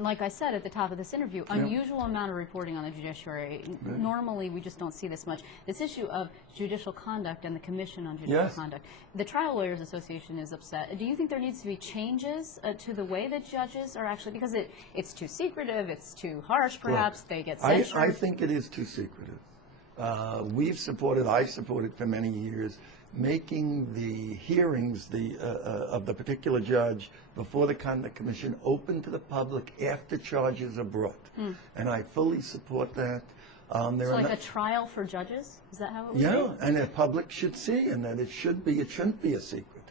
Like I said at the top of this interview, unusual amount of reporting on the judiciary. Normally, we just don't see this much. This issue of judicial conduct and the Commission on Judicial Conduct, the Trial Lawyers Association is upset. Do you think there needs to be changes to the way that judges are actually, because it's too secretive, it's too harsh, perhaps, they get censured? I think it is too secretive. I've supported for many years, making the hearings of the particular judge before the Conduct Commission open to the public after charges are brought. And I fully support that. So like a trial for judges? Is that how it would be? Yeah, and the public should see, and that it shouldn't be a secret.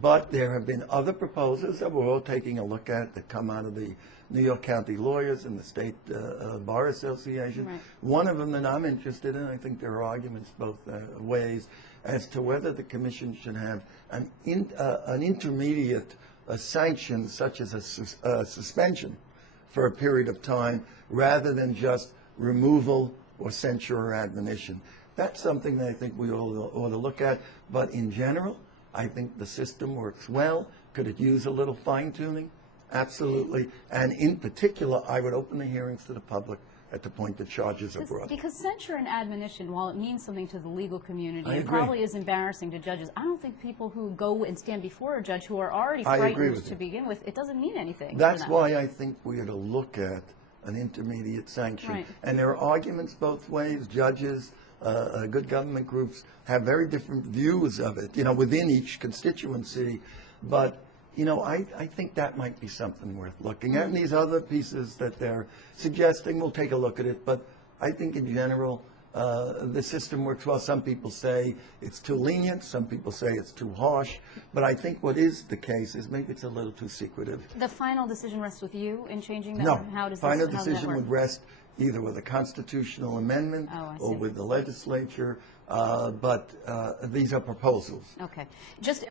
But there have been other proposals that we're all taking a look at that come out of the New York County Lawyers and the State Bar Association. Right. One of them that I'm interested in, I think there are arguments both ways, as to whether the Commission should have an intermediate sanction, such as a suspension for a period of time, rather than just removal or censure or admonition. That's something that I think we all ought to look at. But in general, I think the system works well. Could it use a little fine-tuning? Absolutely. And in particular, I would open the hearings to the public at the point the charges are brought. Because censure and admonition, while it means something to the legal community, I it agree. probably is embarrassing to judges. I don't think people who go and stand before a judge who are already I agree frightened with to you. begin with, it doesn't mean anything. That's why I think we ought to look at an intermediate sanction. Right. And there are arguments both ways. Judges, good government groups have very different views of it, within each constituency. But, I think that might be something worth looking at. And these other pieces that they're suggesting, we'll take a look at it. But I think in general, the system works well. Some people say it's too lenient. Some people say it's too harsh. But I think what is the case is maybe it's a little too secretive. The final decision rests with you in changing that? No, Or how does final how does that decision work? would rest either with a constitutional amendment Oh, I or see. with the legislature. But these are proposals. Okay. Just